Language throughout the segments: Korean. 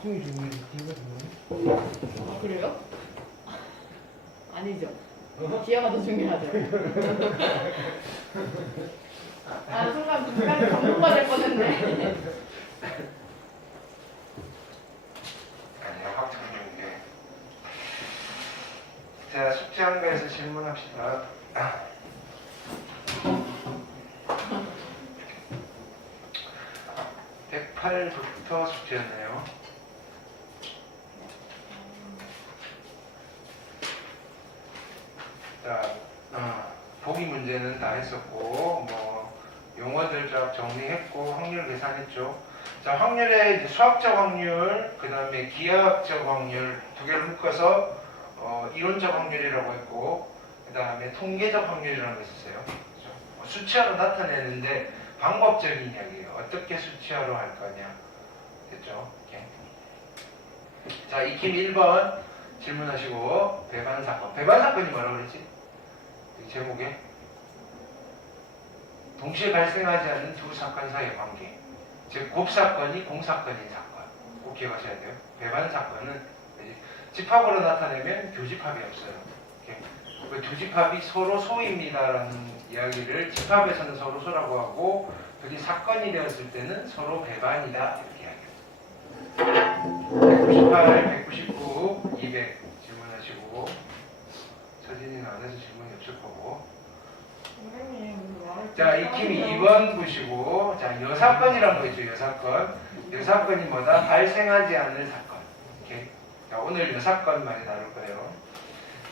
합중이 중요해. 기회가 중요해. 아, 그래요? 아니죠. 기회가 더 중요하죠. 아, 순간 감동가 될 뻔했네. 아니요, 확정 중인데. 자, 숙제한 거에서 질문합시다. 108부터 숙제였네요. 자, 보기 문제는 다 했었고, 뭐 용어들 쫙 정리했고, 확률 계산했죠. 자, 확률에 이제 수학적 확률, 그 다음에 기하학적 확률 두 개를 묶어서 이론적 확률이라고 했고, 그 다음에 통계적 확률이라는 거 있었어요. 그렇죠? 수치화로 나타내는데 방법적인 이야기예요. 어떻게 수치화로 할 거냐. 됐죠? 이렇게. 자, 익힘 1번 질문하시고, 배반사건. 배반사건이 뭐라고 그랬지? 이 제목에 동시에 발생하지 않는 두 사건 사이의 관계. 즉 곱사건이 공사건인 사건. 꼭 기억하셔야 돼요. 배반사건은 집합으로 나타내면 교집합이 없어요. 그 두 집합이 서로 소입니다라는 이야기를 집합에서는 서로 소라고 하고, 둘이 사건이 되었을 때는 서로 배반이다 이렇게 이야기해요. 198, 199, 200 질문하시고, 서진이는 안 해서 질문이 없을 거고. 자, 익힘이 2번 보시고, 자, 여사건이라는 거 있죠. 여사건. 여사건이 뭐다? 발생하지 않을 사건. 이렇게. 자, 오늘 여사건 많이 다룰 거예요.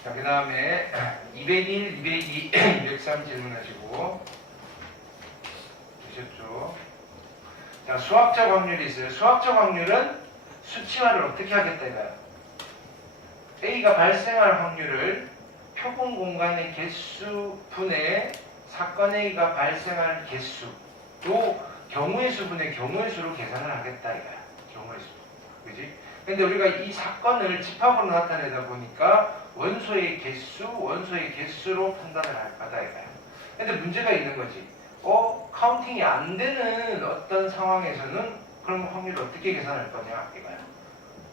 자, 그 다음에 201, 202, 203 질문하시고 되셨죠? 자, 수학적 확률이 있어요. 수학적 확률은 수치화를 어떻게 하겠다 이거야. A가 발생할 확률을 표본 공간의 개수 분의 사건 A가 발생할 개수 또 경우의 수분의 경우의 수로 계산을 하겠다 이거야. 경우의 수. 그지? 근데 우리가 이 사건을 집합으로 나타내다 보니까 원소의 개수로 판단을 할 거다 이거야. 근데 문제가 있는 거지. 카운팅이 안 되는 어떤 상황에서는 그럼 확률을 어떻게 계산할 거냐 이거야.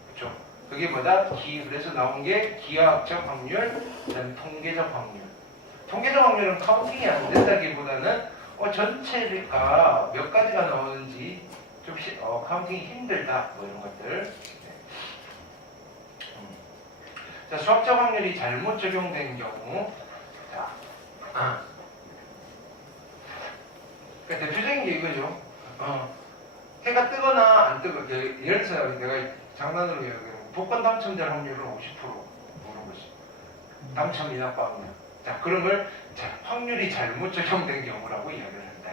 그렇죠? 그게 뭐다? 그래서 나온 게 기하학적 확률, 그다음에 통계적 확률. 통계적 확률은 카운팅이 안 된다기보다는 전체가 몇 가지가 나오는지 좀 카운팅이 힘들다 뭐 이런 것들. 자, 수학적 확률이 잘못 적용된 경우, 자, 그러니까 대표적인 게 이거죠. 해가 뜨거나 안 뜨거. 예를 들어서 내가 장난으로 얘기하면 복권 당첨자 확률은 50% 보는 거지. 당첨이나 빵이나. 자, 그런 걸 확률이 잘못 적용된 경우라고 이야기를 한다.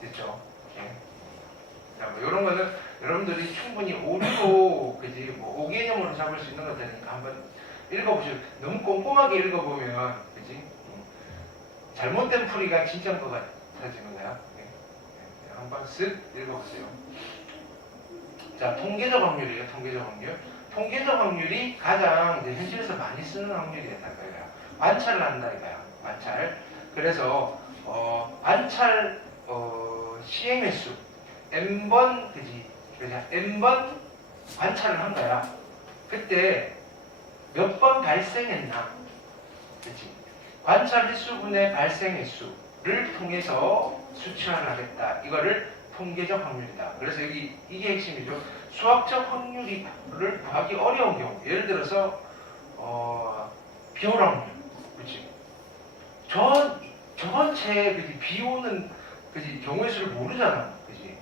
됐죠? 예. 자, 뭐 이런 거는 여러분들이 충분히 오류로, 그지, 뭐 오개념으로 잡을 수 있는 것들이니까 한번 읽어보시고, 너무 꼼꼼하게 읽어보면, 그지, 잘못된 풀이가 진짜인 것 같아지는 거야. 예. 한번 쓱 읽어보세요. 자, 통계적 확률이에요. 통계적 확률. 통계적 확률이 가장 이제 현실에서 많이 쓰는 확률이다 이거야. 관찰을 한다 이거야. 관찰. 그래서 관찰 시행의 수 n번, 그지? 그래서 n번 관찰을 한 거야. 그때 몇 번 발생했나? 그치? 관찰 횟수분의 발생 횟수를 통해서 수치화를 하겠다. 이거를 통계적 확률이다. 그래서 여기 이게 핵심이죠. 수학적 확률을 구하기 어려운 경우. 예를 들어서 비올 확률. 그치? 전체 그지? 비 오는 그지? 경우의 수를 모르잖아. 그지?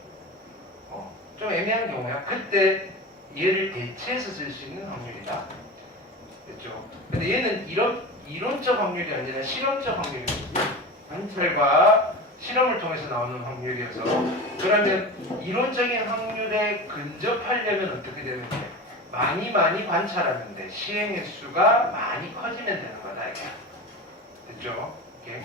좀 애매한 경우야. 그때 얘를 대체해서 쓸 수 있는 확률이다. 됐죠? 근데 얘는 이론적 확률이 아니라 실험적 확률이거든요. 관찰과 실험을 통해서 나오는 확률이어서, 그러면 이론적인 확률에 근접하려면 어떻게 되면 돼? 많이 관찰하면 돼. 시행 횟수가 많이 커지면 되는 거다. 이게. 됐죠? 오케이.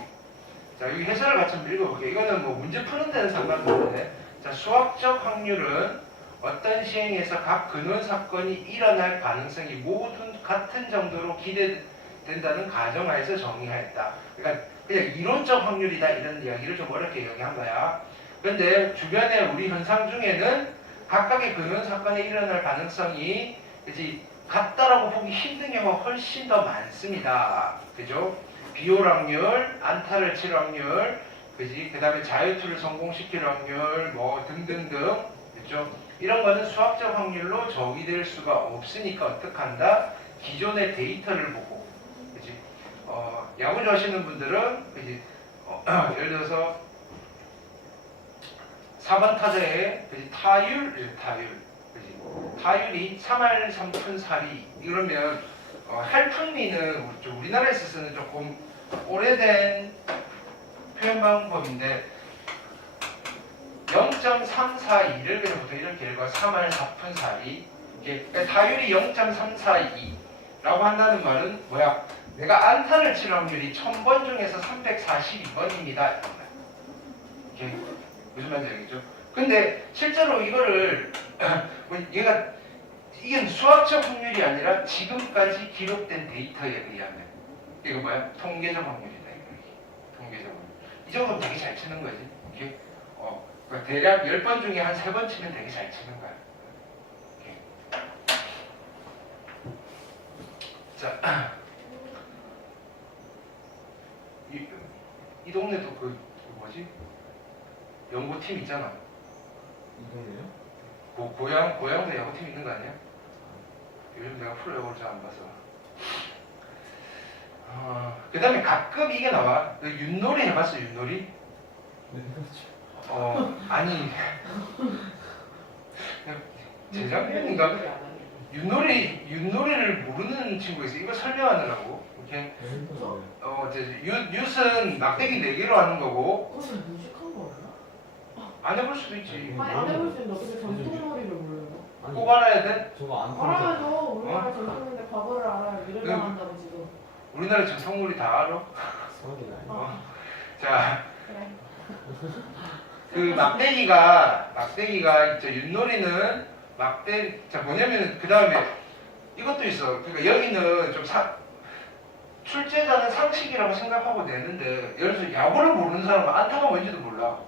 자, 여기 해설을 같이 한번 읽어볼게요. 이거는 뭐 문제 푸는 데는 상관없는데, 자, 수학적 확률은 어떤 시행에서 각 근원 사건이 일어날 가능성이 모두 같은 정도로 기대된다는 가정하에서 정의하였다. 그러니까 그냥 이론적 확률이다 이런 이야기를 좀 어렵게 이야기한 거야. 그런데 주변에 우리 현상 중에는 각각의 금융 사건이 일어날 가능성이 그지 같다라고 보기 힘든 경우가 훨씬 더 많습니다. 그죠? 비올 확률, 안타를 칠 확률, 그지? 그 다음에 자유투를 성공시킬 확률, 뭐 등등등, 그죠? 이런 거는 수학적 확률로 정의될 수가 없으니까 어떡한다? 기존의 데이터를 보고, 그지? 야구 좋아하시는 분들은, 그지? 예를 들어서 4번 타자의 타율, 그지? 타율이 3할 3푼 4리 이러면 할푼리는 우리나라에서 쓰는 조금 오래된 표현 방법인데 0.342를 그냥 보통 이렇게 읽어 3할 4푼 4리 그러니까 타율이 0.342라고 한다는 말은 뭐야? 내가 안타를 칠 확률이 1000번 중에서 342번입니다. 이게 무슨 말인지 알겠죠? 근데 실제로 이거를 이게 수학적 확률이 아니라 지금까지 기록된 데이터에 의하면 이거 뭐야? 통계적 확률이다. 통계적 확률. 이 정도면 되게 잘 치는 거지. 이게 그러니까 대략 10번 중에 한 3번 치면 되게 잘 치는 거야. 자, 이 동네도 그 뭐지? 연구팀 있잖아. 이거네요? 고향도 야구팀 있는 거 아니야? 요즘 내가 프로야구를 잘 안 봐서. 그 다음에 가끔 이게 나와. 너 윷놀이 해봤어, 윷놀이? 네, 그렇죠. 아니. 재작년인가? 윷놀이를 모르는 친구가 있어. 이거 설명하느라고. 이렇게. 윷은 막대기 4개로 하는 거고. 그건 무식한 거예요? 안 해볼 수도 있지. 아니 안 해볼 수 있는데 어떻게 전통놀이를 몰라요? 꼭 알아야 돼? 저거 안 알아야죠. 우리나라 전통인데 과거를 알아야 미래를 한다고 지금. 우리나라 전통놀이 다 알아? 수학이 나요. 자, 그래. 그 막대기가 이제 윷놀이는 자 뭐냐면은 그 다음에 이것도 있어. 그러니까 여기는 좀 출제자는 상식이라고 생각하고 내는데 예를 들어서 야구를 모르는 사람은 안타가 뭔지도 몰라.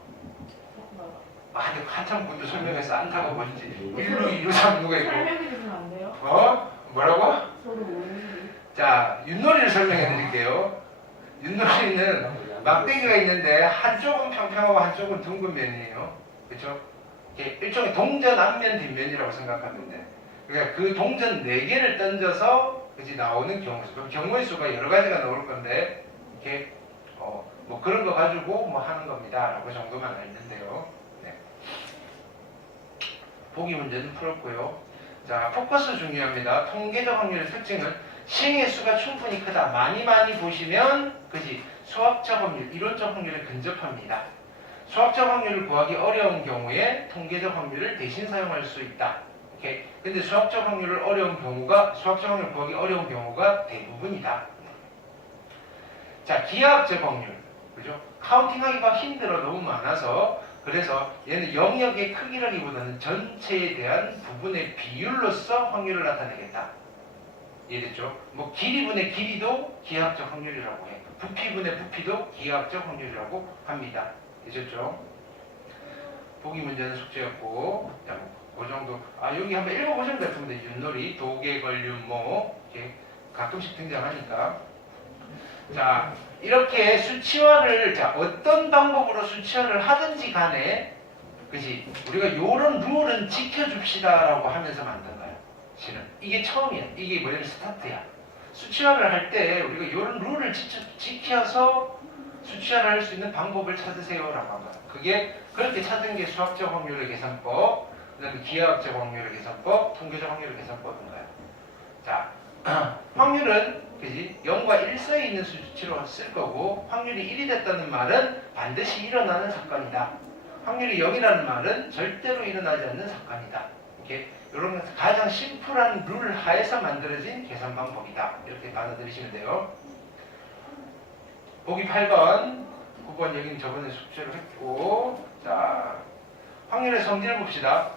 근데 한참 그것도 설명해서 안타가 뭔지 1루 2루 3루가 있고. 설명해 주시면 안 돼요? 뭐라고? 저도 모르는데. 자, 윷놀이를 설명해 드릴게요. 윷놀이는 막대기가 있는데 한쪽은 평평하고 한쪽은 둥근 면이에요. 그렇죠? 일종의 동전 앞면 뒷면이라고 생각하면 돼. 그러니까 그 동전 4개를 던져서 그치 나오는 경우 수. 그럼 경우의 수가 여러 가지가 나올 건데 이렇게 뭐 그런 거 가지고 뭐 하는 겁니다라고 정도만 알는데요. 네. 보기 문제는 풀었고요. 자, 포커스 중요합니다. 통계적 확률의 특징은 시행의 수가 충분히 크다. 많이 그지 수학적 확률, 이론적 확률에 근접합니다. 수학적 확률을 구하기 어려운 경우에 통계적 확률을 대신 사용할 수 있다. 오케이. 근데 수학적 확률을 구하기 어려운 경우가 대부분이다. 자, 기하학적 확률. 그죠? 카운팅하기가 힘들어 너무 많아서 그래서 얘는 영역의 크기라기보다는 전체에 대한 부분의 비율로서 확률을 나타내겠다. 이해됐죠? 뭐 길이분의 길이도 기하학적 확률이라고 해. 부피분의 부피도 기하학적 확률이라고 합니다. 되셨죠? 보기 문제는 숙제였고, 자, 그 정도. 여기 한번 읽어보시면 될 겁니다. 윷놀이, 도개걸륜모 이렇게 가끔씩 등장하니까. 자, 이렇게 수치화를 어떤 방법으로 수치화를 하든지 간에, 그지? 우리가 요런 룰은 지켜줍시다라고 하면서 만든 거야. 실은 이게 처음이야. 이게 뭐냐면 스타트야. 수치화를 할 때 우리가 요런 룰을 지켜서 수치화를 할 수 있는 방법을 찾으세요라고 한 거야. 그게 그렇게 찾은 게 수학적 확률의 계산법, 그다음에 기하학적 확률의 계산법, 통계적 확률의 계산법인 거야. 자, 확률은 그지 0과 1 사이에 있는 수치로 쓸 거고 확률이 1이 됐다는 말은 반드시 일어나는 사건이다. 확률이 0이라는 말은 절대로 일어나지 않는 사건이다. 이렇게 이런 가장 심플한 룰 하에서 만들어진 계산 방법이다. 이렇게 받아들이시면 돼요. 보기 8번, 9번 여기는 저번에 숙제를 했고, 자, 확률의 성질을 봅시다.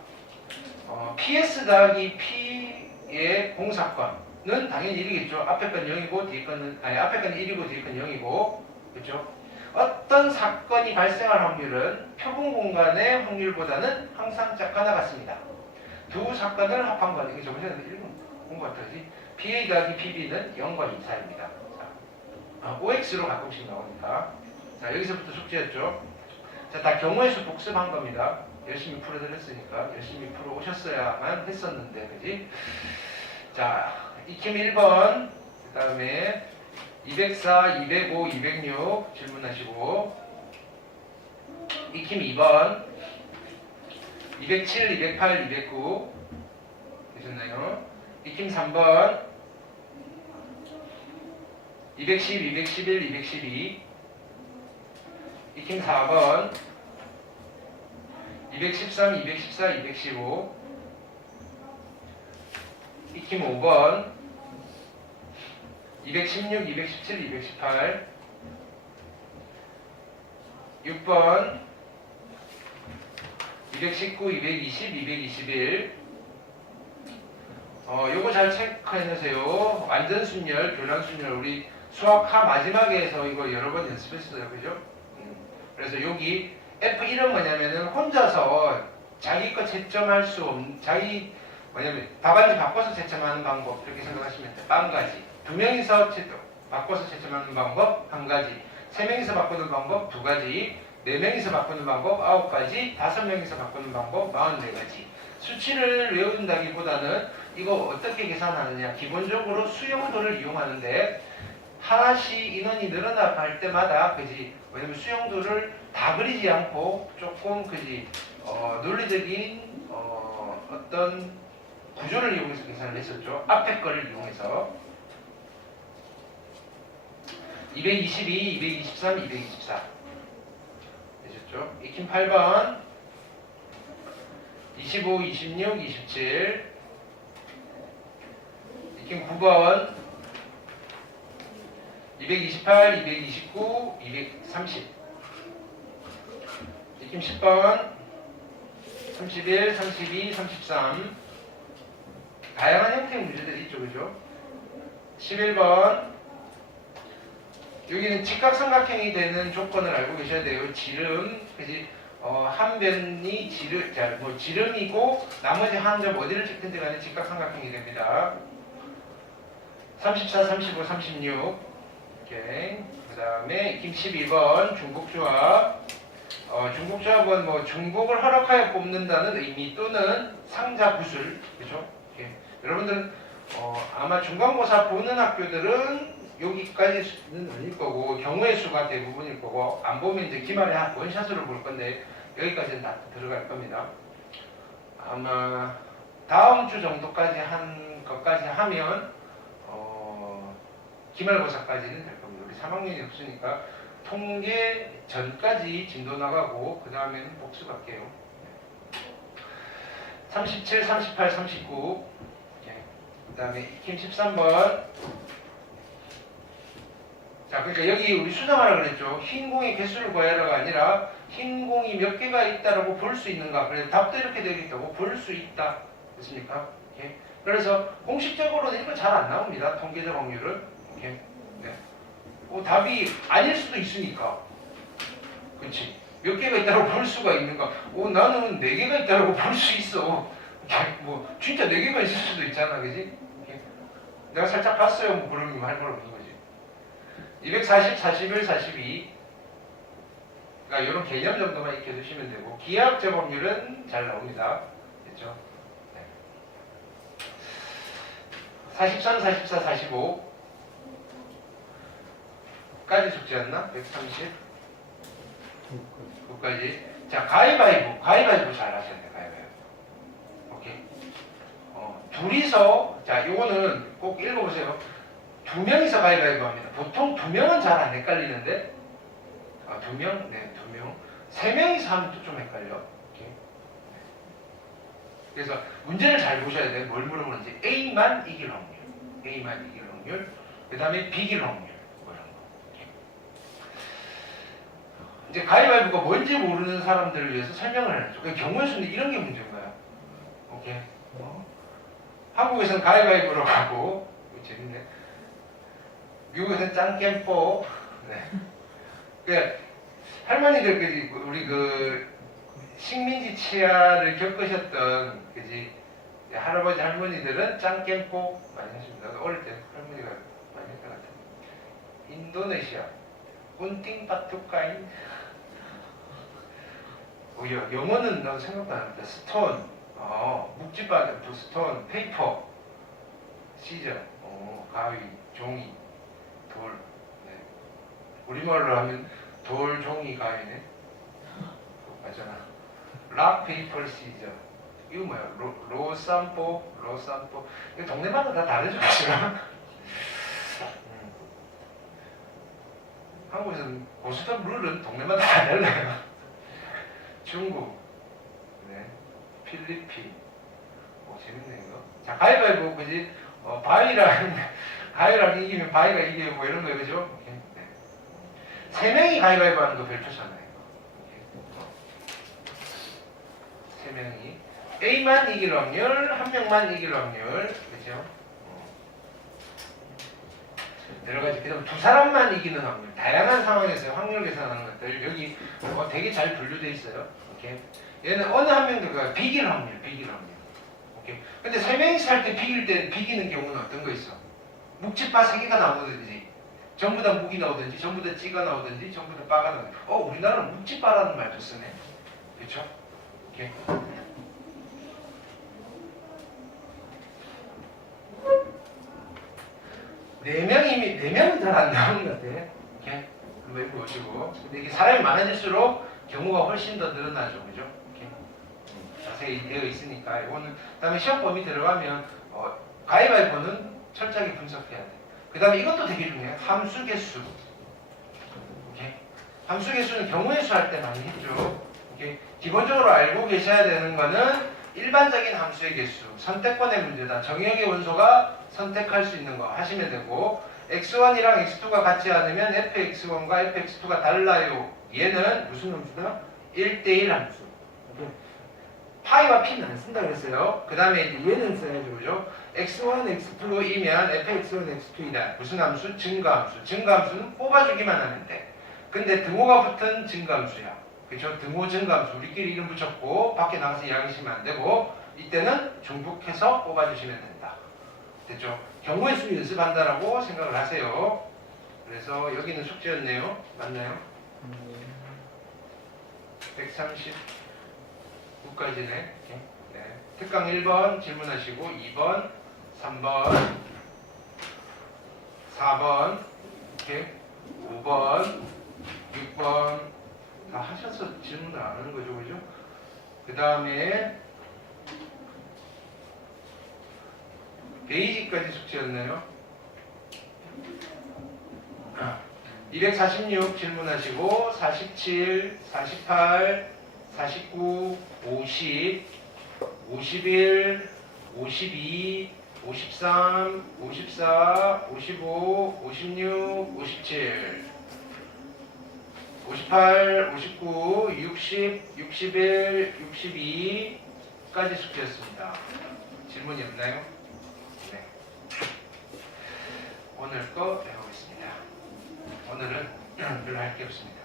PS 더하기 P의 공사건은 당연히 1이겠죠. 앞에 건 0이고, 앞에 건 1이고, 뒤에 건 0이고, 그렇죠? 어떤 사건이 발생할 확률은 표본 공간의 확률보다는 항상 작거나 같습니다. 두 사건을 합한 거. 이게 저번에 읽은 것 같아지. PA 더하기 PB는 0과 2 사이입니다. OX로 가끔씩 나오니까. 자, 여기서부터 숙제였죠. 자, 다 경우의 수 복습한 겁니다. 열심히 풀어드렸으니까 열심히 풀어오셨어야만 했었는데, 그지? 자, 익힘 1번, 그 다음에 204, 205, 206 질문하시고, 익힘 2번, 207, 208, 209 되셨나요? 익힘 3번, 210, 211, 212 익힘 4번 213, 214, 215 익힘 5번 216, 217, 218 6번 219, 220, 221 요거 잘 체크해놓으세요. 완전순열, 교란순열 우리 수학하 마지막에 해서 이거 여러 번 연습했어요. 그죠? 그래서 여기 F1은 뭐냐면은 혼자서 자기 거 채점할 수 없는, 자기 뭐냐면 답안지 바꿔서 채점하는 방법 이렇게 생각하시면 돼요. 한 가지. 두 명이서 바꿔서 채점하는 방법 한 가지. 세 명이서 바꾸는 방법 두 가지. 네 명이서 바꾸는 방법 9가지. 5명이서 바꾸는 방법 44가지. 수치를 외운다기보다는 이거 어떻게 계산하느냐. 기본적으로 수용도를 이용하는데 하나씩 인원이 늘어나갈 때마다 그지 왜냐면 수용도를 다 그리지 않고 조금 그지 논리적인 어떤 구조를 이용해서 계산을 했었죠. 앞에 거를 이용해서 222, 223, 224 되셨죠? 익힘 8번 25, 26, 27 익힘 9번 228, 229, 230 익힘 10번 31, 32, 33 다양한 형태의 문제들이 있죠. 그죠? 11번 여기는 직각삼각형이 되는 조건을 알고 계셔야 돼요. 지름 그지? 한 변이 지름이고 나머지 한 점 어디를 찍든지 간에 직각삼각형이 됩니다. 34, 35, 36 오케이. 그 다음에 익힘 12번 중복조합 중복조합은 뭐 중복을 허락하여 뽑는다는 의미 또는 상자 구술 그죠? 여러분들은 아마 중간고사 보는 학교들은 여기까지는 아닐 거고 경우의 수가 대부분일 거고 안 보면 이제 기말에 원샷으로 볼 건데 여기까지는 다 들어갈 겁니다. 아마 다음 주 정도까지 한 것까지 하면 기말고사까지는 될 겁니다. 우리 3학년이 없으니까 통계 전까지 진도 나가고 그 다음에는 복습할게요. 37, 38, 39 그 다음에 익힘 13번 자 그러니까 여기 우리 수정하라 그랬죠. 흰 공의 개수를 구하라가 아니라 흰 공이 몇 개가 있다라고 볼 수 있는가. 그래서 답도 이렇게 되겠다고 볼 수 있다. 됐습니까? 오케이. 그래서 공식적으로는 이거 잘 안 나옵니다. 통계적 확률은. 오케이. 네. 답이 아닐 수도 있으니까. 그렇지. 몇 개가 있다고 볼 수가 있는가. 나는 4개가 있다고 볼 수 있어. 뭐 진짜 4개가 있을 수도 있잖아. 그지? 내가 살짝 봤어요. 뭐 그러면 할 말 없는 거지. 240, 41, 42 그러니까 이런 개념 정도만 익혀두시면 되고 기하학 제곱률은 잘 나옵니다. 됐죠? 네. 43, 44, 45 까지 숙제였나? 130 그까지. 자 가위바위보 잘 하셔야 돼요. 가위바위보. 오케이. 둘이서 자 요거는 꼭 읽어보세요. 2명이서 가위바위보 합니다. 보통 2명은 잘 안 헷갈리는데 2명? 네 2명 3명이서 하면 또 좀 헷갈려. 오케이. 그래서 문제를 잘 보셔야 돼요. 뭘 물어보는지. A만 이길 확률 A만 이길 확률 그 다음에 B길 확률 이제 가위바위보가 뭔지 모르는 사람들을 위해서 설명을 해줘. 경우의 수는 이런 게 문제인 거야. 오케이. 한국에서는 가위바위보로 가고, 재밌네. 미국에서는 짱깨뽀. 네. 그러니까 할머니들끼리 우리 그 식민지 치하를 겪으셨던 그지 할아버지 할머니들은 짱깨뽀 많이 하십니다. 어릴 때 할머니가 많이 했던 것 같아요. 인도네시아 운팅 바투카인. 영어는 난 생각도 안 합니다. 스톤, 묵지바드, 스톤, 페이퍼, 시저, 가위, 종이, 돌. 네. 우리말로 하면 돌, 종이, 가위네. 맞잖아. 락, 페이퍼, 시저. 이거 뭐야? 로삼포. 이거 동네마다 다 다르죠, 그죠? 한국에서는 고스톱 룰은 동네마다 다 달라요. 중국, 네, 필리핀, 재밌네 이거. 자, 가위바위보, 그지? 가위랑 이기면 바위가 이기고 뭐 이런 거예요, 그죠? 네. 3명이 가위바위보 하는 거 별표잖아요. 3명이. A만 이길 확률, 1명만 이길 확률, 그죠? 여러 가지. 그 다음 2사람만 이기는 확률. 다양한 상황에서 확률 계산하는 것들. 여기 되게 잘 분류되어 있어요. 오케이. 얘는 어느 한 명도 비길 확률. 오케이. 근데 3명이서 할 때 비기는 경우는 어떤 거 있어? 묵지바 3개가 나오든지, 전부 다 묵이 나오든지, 전부 다 찌가 나오든지, 전부 다 빠가 나오든지. 우리나라는 묵지바라는 말도 쓰네. 그쵸? 오케이. 네 명은 잘 안 나오는 것 같아. 이렇게 외부어지고. 근데 이게 사람이 많아질수록 경우가 훨씬 더 늘어나죠, 그죠? 이렇게 자세히 되어 있으니까. 이거는 그다음에 시험 범위 들어가면 가위바위보는 철저하게 분석해야 돼. 그다음에 이것도 되게 중요해요. 함수 개수. 이렇게 함수 개수는 경우의 수 할 때 많이 했죠. 이렇게 기본적으로 알고 계셔야 되는 거는 일반적인 함수의 개수, 선택권의 문제다. 정의역의 원소가 선택할 수 있는 거 하시면 되고, x1이랑 x2가 같지 않으면 fx1과 fx2가 달라요. 얘는 무슨 함수다? 1대1 함수. 파이와 p는 안 쓴다 그랬어요. 그 다음에 이제 얘는 써야죠, 그죠? x1, x2이면 fx1, x2이다. 무슨 함수? 증가함수. 증가함수는 뽑아주기만 하면 돼. 근데 등호가 붙은 증가함수야. 그죠? 등호 증가함수. 우리끼리 이름 붙였고 밖에 나가서 이야기하시면 안 되고, 이때는 중복해서 뽑아주시면 된다. 됐죠? 경우의 수 연습한다라고 생각을 하세요. 그래서 여기는 숙제였네요. 맞나요? 139까지네. 네. 특강 1번 질문하시고 2번, 3번, 4번, 이렇게 5번, 6번 다 하셔서 질문을 안 하는 거죠, 그죠? 그 다음에 베이직까지 숙제였나요? 246 질문하시고 47, 48, 49, 50, 51, 52, 53, 54, 55, 56, 57, 58, 59, 60, 61, 62까지 숙제였습니다. 질문이 없나요? 네. 오늘 거 배우겠습니다. 오늘은 별로 할 게 없습니다.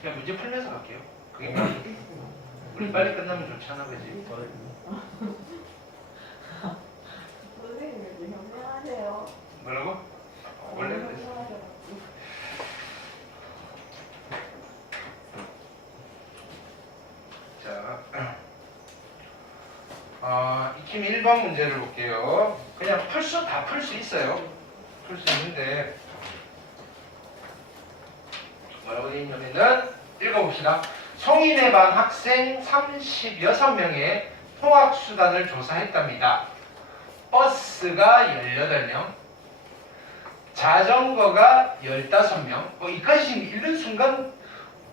그냥 문제 풀면서 갈게요. 그게 우리 빨리 끝나면 좋잖아, 그지? 선생님 왜 현명하세요? 뭐라고? 원래 그랬어. 자, 익힘 1번 문제를 볼게요. 그냥 다 풀 수 있어요. 풀 수 있는데 뭐라고 되어 있냐면은 읽어봅시다. 성인의 반 학생 36명의 통학수단을 조사했답니다. 버스가 18명, 자전거가 15명. 이까지 읽는 순간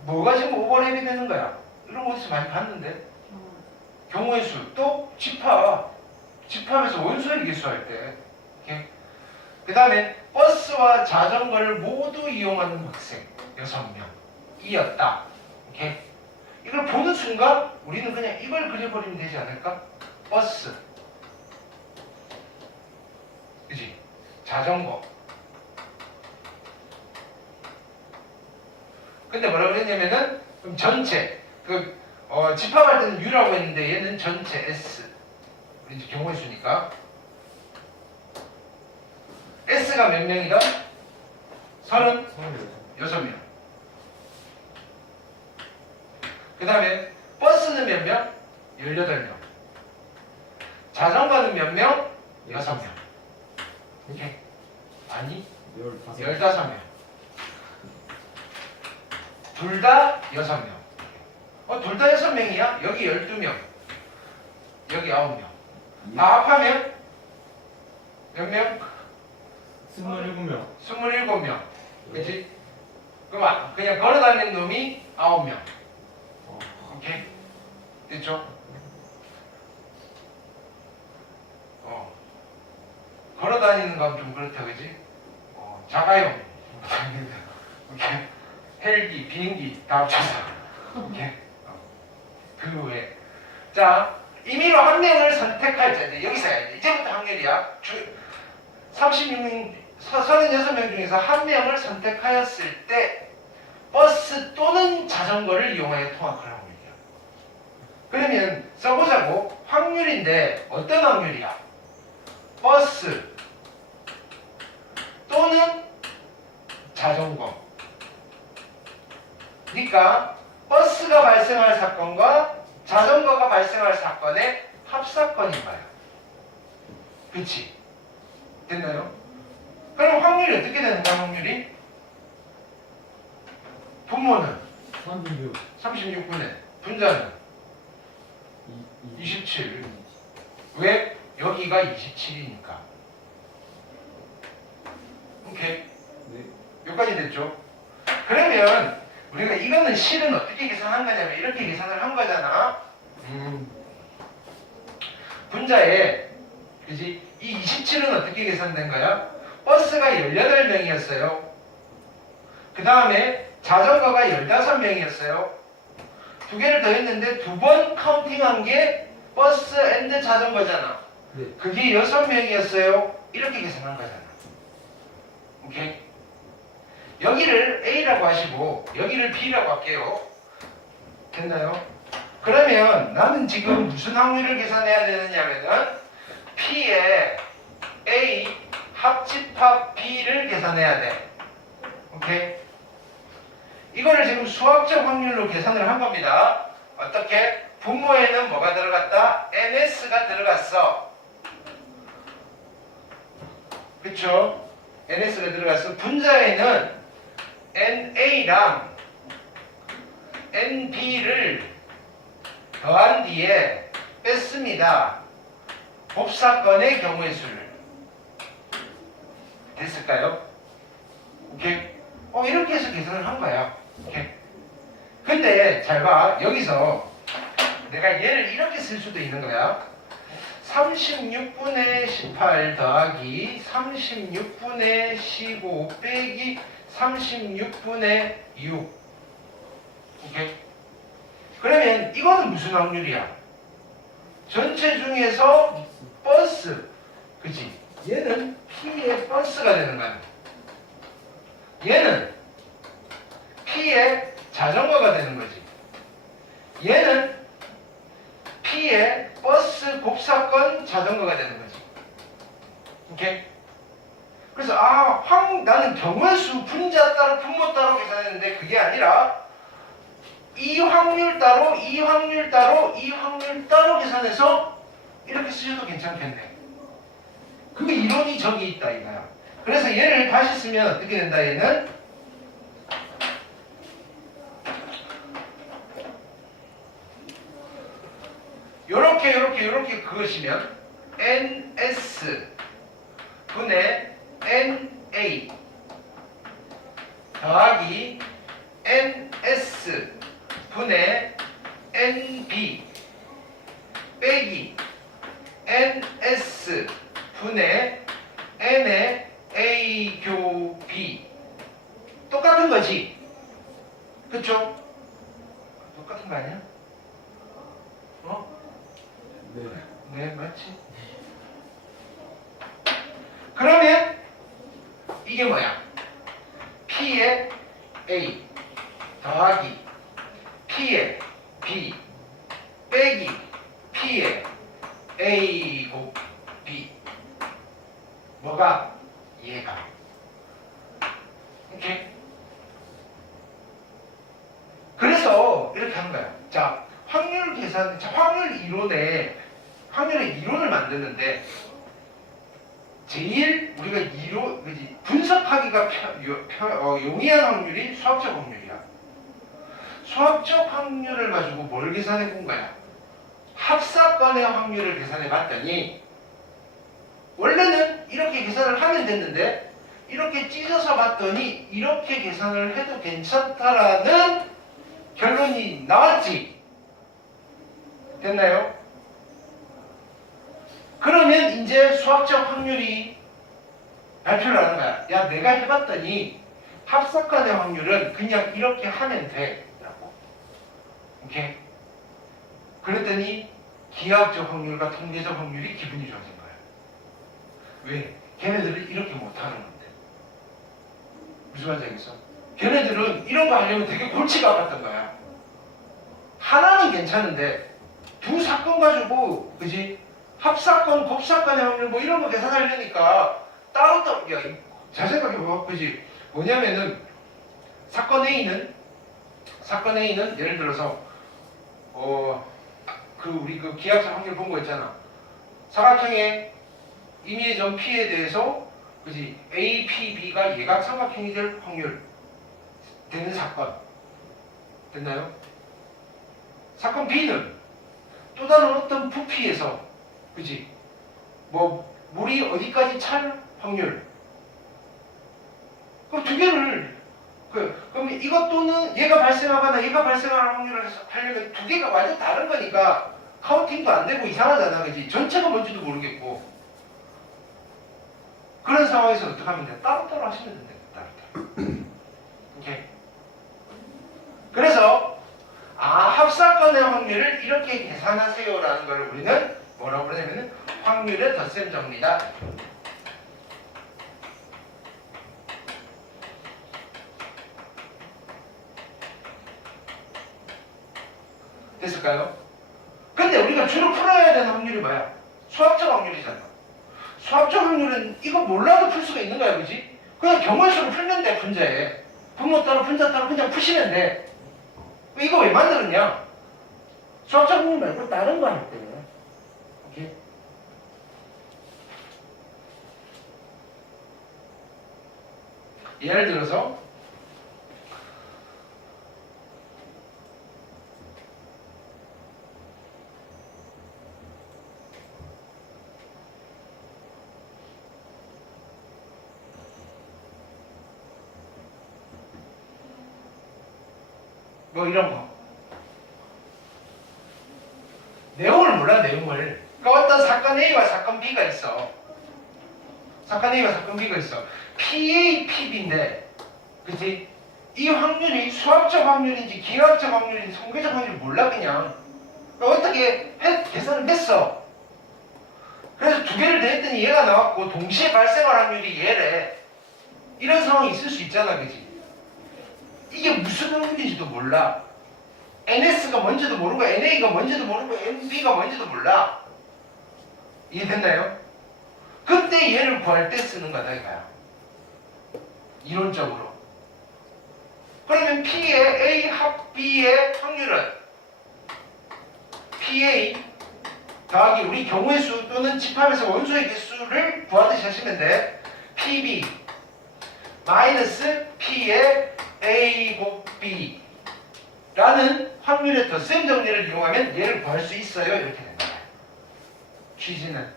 뭐가 지금 오버랩이 되는 거야? 이런 거 어디서 많이 봤는데? 경우의 수, 또 집합에서 원소의 기수할 때. 그 다음에 버스와 자전거를 모두 이용하는 학생 6명이었다. 오케이? 이걸 보는 순간 우리는 그냥 이걸 그려버리면 되지 않을까? 버스, 그지? 자전거. 근데 뭐라 그랬냐면은 그럼 전체 집합할 때는 U라고 했는데 얘는 전체 S. 우리 이제 경우의 수니까 S가 몇 명이다? 36명. 그 다음에 버스는 몇 명? 18명. 자전거는 몇 명? 6명. 오케이. 아니 15명. 둘 다 6명. 둘 다 6명이야? 여기 12명. 여기 9명. 다 합하면 몇 명? 27명. 27명. 그치? 그럼 그냥 걸어다니는 놈이 9명. 오케이? 됐죠? 걸어다니는 건 좀 그렇다, 그지? 자가용. 오케이? 헬기, 비행기 다 합쳐서. 오케이? 그 외에. 자, 임의로 한 명을 선택할 때, 여기서야, 이제부터 확률이야. 36명 중에서 한 명을 선택하였을 때, 버스 또는 자전거를 이용하여 통학할 확률이야. 그러면 써보자고. 확률인데, 어떤 확률이야? 버스 또는 자전거. 그러니까 버스가 발생할 사건과 자전거가 발생할 사건의 합사건인 거야. 그치? 됐나요? 그럼 확률이 어떻게 되는 거야, 확률이? 분모는 36분의 분자는 27. 왜? 여기가 27이니까. 오케이? 네. 여기까지 됐죠? 그러면 우리가 이거는 실은 어떻게 계산한 거냐면 이렇게 계산을 한 거잖아. 분자에, 그지? 이 27은 어떻게 계산된 거야? 버스가 18명이었어요. 그 다음에 자전거가 15명이었어요. 두 개를 더 했는데 두 번 카운팅한 게 버스 앤드 자전거잖아. 네. 그게 6명이었어요. 이렇게 계산한 거잖아. 오케이? 여기를 A라고 하시고 여기를 B라고 할게요. 됐나요? 그러면 나는 지금 무슨 확률을 계산해야 되느냐면은 P에 A 합집합 B를 계산해야 돼. 오케이? 이거를 지금 수학적 확률로 계산을 한 겁니다. 어떻게? 분모에는 뭐가 들어갔다? NS가 들어갔어. 그쵸? NS가 들어갔어. 분자에는 NA랑 NB를 더한 뒤에 뺐습니다. 곱사건의 경우의 수를. 됐을까요? 오케이? 이렇게 해서 계산을 한 거야. 오케이? 근데 잘 봐. 여기서 내가 얘를 이렇게 쓸 수도 있는 거야. 36분의 18 더하기 36분의 15 빼기 36분의 6. 오케이? 그러면 이거는 무슨 확률이야? 전체 중에서 버스. 그치? 얘는 P의 버스가 되는 거야. 얘는 P의 자전거가 되는 거지. 얘는 P의 버스 곱사건 자전거가 되는 거지. 오케이? 그래서 나는 경우의 수 분자 따로 분모 따로 계산했는데 그게 아니라 이 확률 따로 이 확률 따로 이 확률 따로 계산해서 이렇게 쓰셔도 괜찮겠네. 그 이론이 저기 있다 이거야. 그래서 얘를 다시 쓰면 어떻게 된다 얘는? 요렇게 그것이면 NS 분의 NA 더하기 NS NS 분의 NB 빼기 NS 분의 N의 A 교 B 똑같은 거지. 그쵸? 똑같은 거 아니야? 어? 네. 네, 맞지? 그러면 이게 뭐야? P의 A 더하기 P의 B 빼기 P의 A 곱 B 뭐가? 얘가 오케이? 그래서 이렇게 한 거야. 자, 확률 계산, 자, 확률의 이론을 만드는데 제일 우리가 분석하기가 용이한 확률이 수학적 확률이야. 수학적 확률을 가지고 뭘 계산해 본 거야? 합사건의 확률을 계산해 봤더니 원래는 이렇게 계산을 하면 됐는데 이렇게 찢어서 봤더니 이렇게 계산을 해도 괜찮다라는 결론이 나왔지. 됐나요? 그러면 이제 수학적 확률이 발표를 하는 거야. 야, 내가 해봤더니 합사건의 확률은 그냥 이렇게 하면 돼 라고. 오케이? 그랬더니 기하학적 확률과 통계적 확률이 기분이 좋아진 거야. 왜? 걔네들은 이렇게 못하는 건데. 무슨 말인지 알겠어? 걔네들은 이런 거 하려면 되게 골치가 아팠던 거야. 하나는 괜찮은데 두 사건 가지고 그지? 합사건, 곱사건의 확률 뭐 이런 거 계산하려니까 따로따로 야, 잘 생각해봐. 그지? 뭐냐면은 사건 A는 예를 들어서 우리 그 기하학적 확률 본 거 있잖아. 사각형의 임의의 점 P에 대해서 그지? A, P, B가 예각 삼각형이 될 확률 되는 사건 됐나요? 사건 B는 또 다른 어떤 부피에서 그지? 뭐 물이 어디까지 찰 확률. 그럼 두 개를 그럼 이것 또는 얘가 발생하거나 얘가 발생할 확률을 하려면 두 개가 완전 다른 거니까 카운팅도 안 되고 이상하잖아, 그지? 전체가 뭔지도 모르겠고. 그런 상황에서 어떻게 하면 돼? 따로따로 하시면 된다. 따로따로. 오케이. 그래서 합사건의 확률을 이렇게 계산하세요라는 걸 우리는 뭐라고 그러냐면 확률의 덧셈 정리다. 됐을까요? 근데 우리가 주로 풀어야 되는 확률이 뭐야? 수학적 확률이잖아. 수학적 확률은 이거 몰라도 풀 수가 있는 거야, 그지? 그냥 경우의 수로 풀면 돼, 분자에. 분모 따로 분자 따로 그냥 푸시면 돼. 이거 왜 만들었냐? 수학적 확률 말고 다른 거 할 때. 오케이? 예를 들어서 뭐 이런 거. 내용을 몰라, 내용을. 그러니까 어떤 사건 A와 사건 B가 있어. 사건 A와 사건 B가 있어. PA, PB인데, 그치? 이 확률이 수학적 확률인지 기하학적 확률인지 통계적 확률인지 몰라, 그냥. 그러니까 어떻게 계산을 했어. 그래서 두 개를 더했더니 얘가 나왔고, 동시에 발생할 확률이 얘래. 이런 상황이 있을 수 있잖아, 그치? 이게 무슨 확률인지도 몰라. NS가 뭔지도 모르고 NA가 뭔지도 모르고 NB가 뭔지도 몰라. 이해됐나요? 그때 얘를 구할 때 쓰는 거다 이거야. 이론적으로. 그러면 P의 A 합 B의 확률은 PA 더하기 우리 경우의 수 또는 집합에서 원소의 개수를 구하듯이 하시면 돼. PB 마이너스 P의 A 곱 B 라는 확률의 덧셈 정리를 이용하면 얘를 구할 수 있어요. 이렇게 된다. 취지는.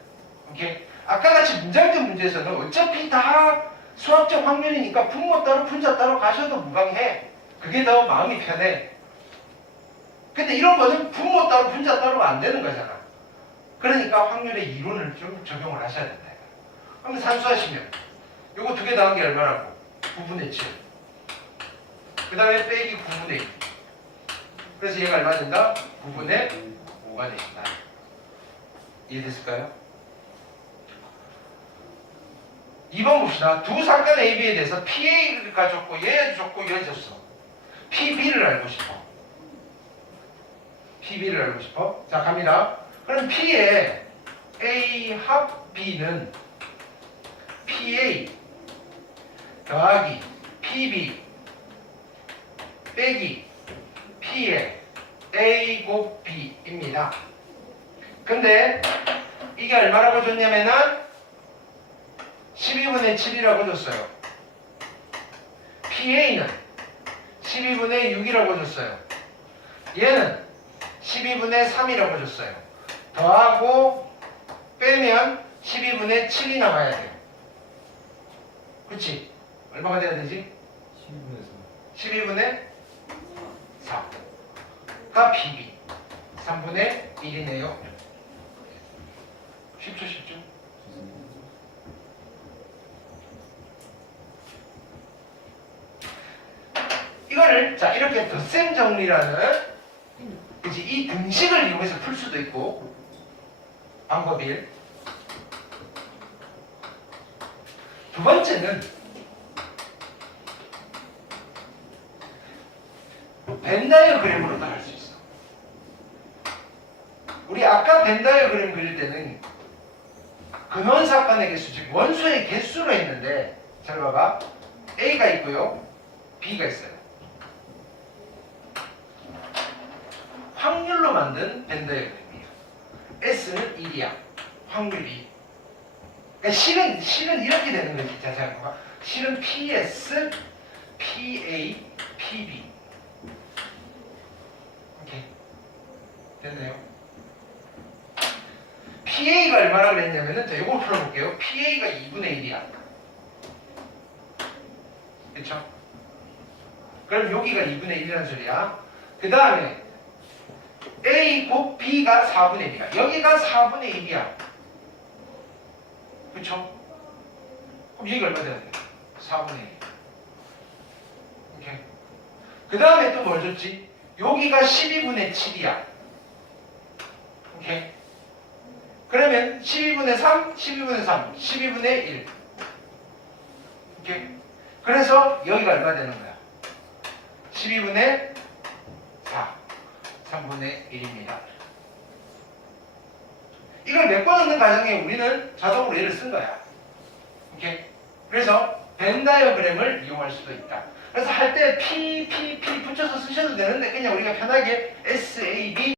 오케이? 아까 같이 문장적 문제에서는 어차피 다 수학적 확률이니까 분모 따로 분자 따로 가셔도 무방해. 그게 더 마음이 편해. 근데 이런 거는 분모 따로 분자 따로가 안 되는 거잖아. 그러니까 확률의 이론을 좀 적용을 하셔야 된다. 그럼 산수하시면 요거 두 개 더한 게 얼마라고? 9분의 7. 그 다음에 빼기 9분의 2. 그래서 얘가 얼마 된다? 9분의 5가 된다. 이해됐을까요? 2번 봅시다. 두 사건 AB에 대해서 PA를 가졌고 얘 줬고 얘 줬어. PB를 알고 싶어. PB를 알고 싶어. 자, 갑니다. 그럼 P의 A 합 B는 PA 더하기 PB 빼기 P의 A 곱 B입니다. 근데 이게 얼마라고 줬냐면은 12분의 7이라고 줬어요. PA는 12분의 6이라고 줬어요. 얘는 12분의 3이라고 줬어요. 더하고 빼면 12분의 7이 나와야 돼요. 그치? 얼마가 돼야 되지? 12분의 4가 PB 3분의 1이네요. 쉽죠 쉽죠? 이거를 자 이렇게 덧셈 정리라는 그치? 이 등식을 이용해서 풀 수도 있고 방법 1. 두 번째는 벤 다이어그램으로도 할 수 있어. 우리 아까 벤 다이어그램 그릴 때는 근원 사건의 개수, 즉 원소의 개수로 했는데 잘 봐봐. A가 있고요. B가 있어요. 확률로 만든 벤 다이어그램이에요. S는 1이야. 확률이. 그러니까 실은 이렇게 되는 거지. 자, 봐봐. 실은 PS, PA, PB. 오케이. 됐나요? PA가 얼마나 그랬냐면은, 자, 요걸 풀어볼게요. PA가 2분의 1이야. 그쵸? 그럼 여기가 2분의 1이라는 소리야. 그 다음에, A 곱 B가 4분의 1이야. 여기가 4분의 1이야. 그쵸? 그럼 여기가 얼마 되는 거야? 4분의 1. 오케이. 그 다음에 또 뭘 줬지? 여기가 12분의 7이야. 오케이. 그러면 12분의 3, 12분의 3, 12분의 1. 오케이. 그래서 여기가 얼마 되는 거야? 12분의 4, 3분의 1입니다. 이걸 메꿔놓는 과정에 우리는 자동으로 얘를 쓴 거야. 오케이? 그래서 벤 다이어그램을 이용할 수도 있다. 그래서 할 때 P 붙여서 쓰셔도 되는데 그냥 우리가 편하게 SAB